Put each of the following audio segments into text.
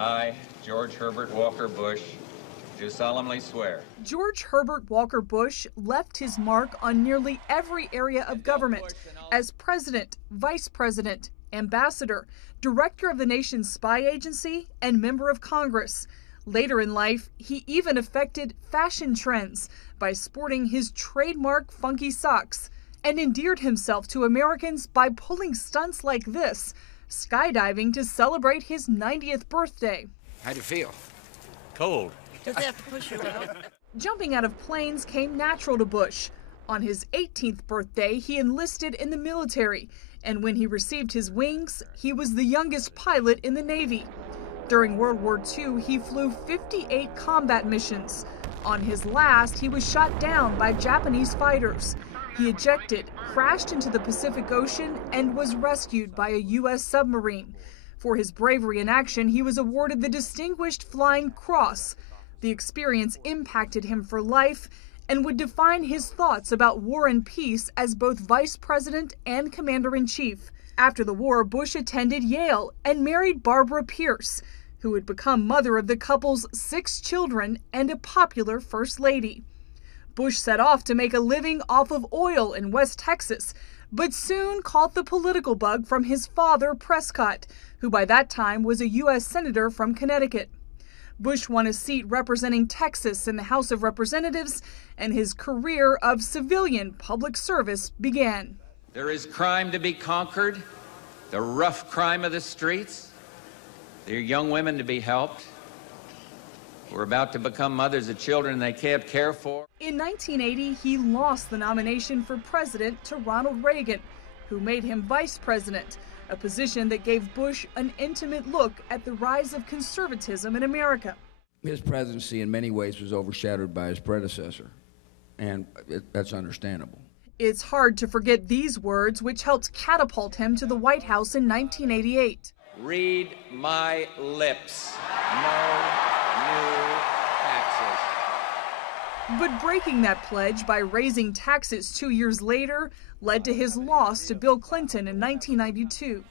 I, George Herbert Walker Bush, do solemnly swear. George Herbert Walker Bush left his mark on nearly every area of government as president, vice president, ambassador, director of the nation's spy agency, and member of Congress. Later in life, he even affected fashion trends by sporting his trademark funky socks and endeared himself to Americans by pulling stunts like this, skydiving to celebrate his 90th birthday. How'd you feel? Cold. Does it have to push you out? Jumping out of planes came natural to Bush. On his 18th birthday, he enlisted in the military, and when he received his wings, he was the youngest pilot in the Navy. During World War II, he flew 58 combat missions. On his last, he was shot down by Japanese fighters. He ejected, crashed into the Pacific Ocean, and was rescued by a U.S. submarine. For his bravery in action, he was awarded the Distinguished Flying Cross. The experience impacted him for life and would define his thoughts about war and peace as both vice president and commander-in-chief. After the war, Bush attended Yale and married Barbara Pierce, who would become mother of the couple's 6 children and a popular first lady. Bush set off to make a living off of oil in West Texas, but soon caught the political bug from his father, Prescott, who by that time was a U.S. Senator from Connecticut. Bush won a seat representing Texas in the House of Representatives, and his career of civilian public service began. There is crime to be conquered, the rough crime of the streets. There are young women to be helped. We're about to become mothers of children they can't care for. In 1980, he lost the nomination for president to Ronald Reagan, who made him vice president, a position that gave Bush an intimate look at the rise of conservatism in America. His presidency in many ways was overshadowed by his predecessor, and that's understandable. It's hard to forget these words, which helped catapult him to the White House in 1988. Read my lips. No new taxes. But breaking that pledge by raising taxes 2 years later led to his loss to Bill Clinton in 1992.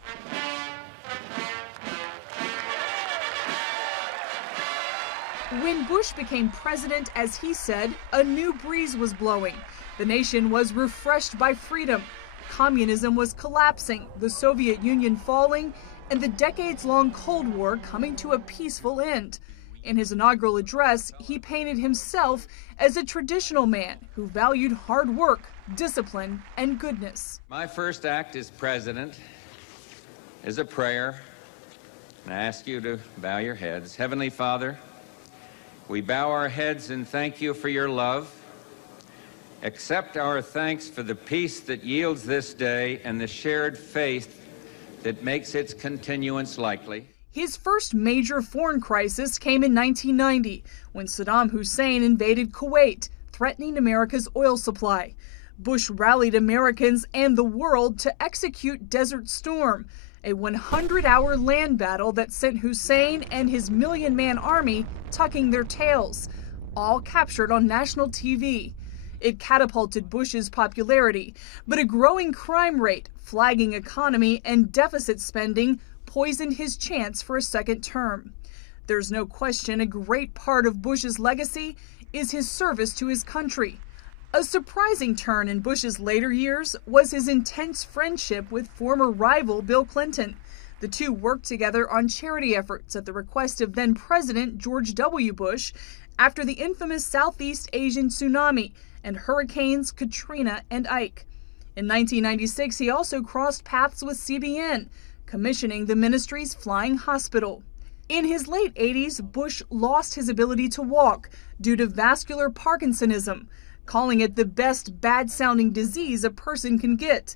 When Bush became president, as he said, a new breeze was blowing. The nation was refreshed by freedom. Communism was collapsing, the Soviet Union falling, and the decades-long Cold War coming to a peaceful end. In his inaugural address, he painted himself as a traditional man who valued hard work, discipline, and goodness. My first act as president is a prayer, and I ask you to bow your heads. Heavenly Father, we bow our heads and thank you for your love. Accept our thanks for the peace that yields this day and the shared faith that makes its continuance likely. His first major foreign crisis came in 1990 when Saddam Hussein invaded Kuwait, threatening America's oil supply. Bush rallied Americans and the world to execute Desert Storm, a 100-hour land battle that sent Hussein and his million-man army tucking their tails, all captured on national TV. It catapulted Bush's popularity, but a growing crime rate, flagging economy, and deficit spending poisoned his chance for a second term. There's no question a great part of Bush's legacy is his service to his country. A surprising turn in Bush's later years was his intense friendship with former rival Bill Clinton. The two worked together on charity efforts at the request of then-President George W. Bush after the infamous Southeast Asian tsunami and Hurricanes Katrina and Ike. In 1996, he also crossed paths with CBN, commissioning the ministry's flying hospital. In his late 80s, Bush lost his ability to walk due to vascular Parkinsonism, calling it the best bad-sounding disease a person can get.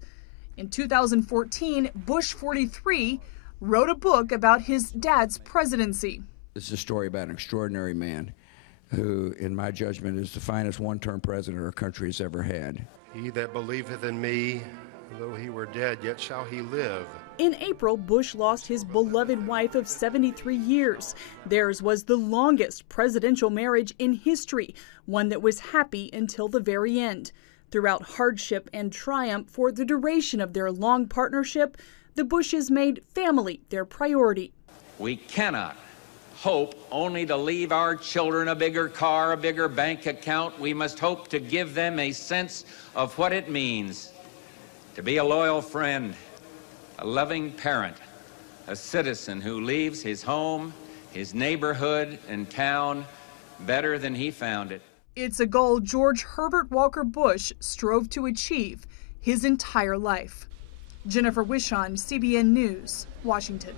In 2014, Bush 43 wrote a book about his dad's presidency. This is a story about an extraordinary man who, in my judgment, is the finest one-term president our country has ever had. He that believeth in me, though he were dead, yet shall he live. In April, Bush lost his beloved wife of 73 years. Theirs was the longest presidential marriage in history, one that was happy until the very end. Throughout hardship and triumph for the duration of their long partnership, the Bushes made family their priority. We cannot hope only to leave our children a bigger car, a bigger bank account. We must hope to give them a sense of what it means to be a loyal friend, a loving parent, a citizen who leaves his home, his neighborhood, and town better than he found it. It's a goal George Herbert Walker Bush strove to achieve his entire life. Jennifer Wishon, CBN News, Washington.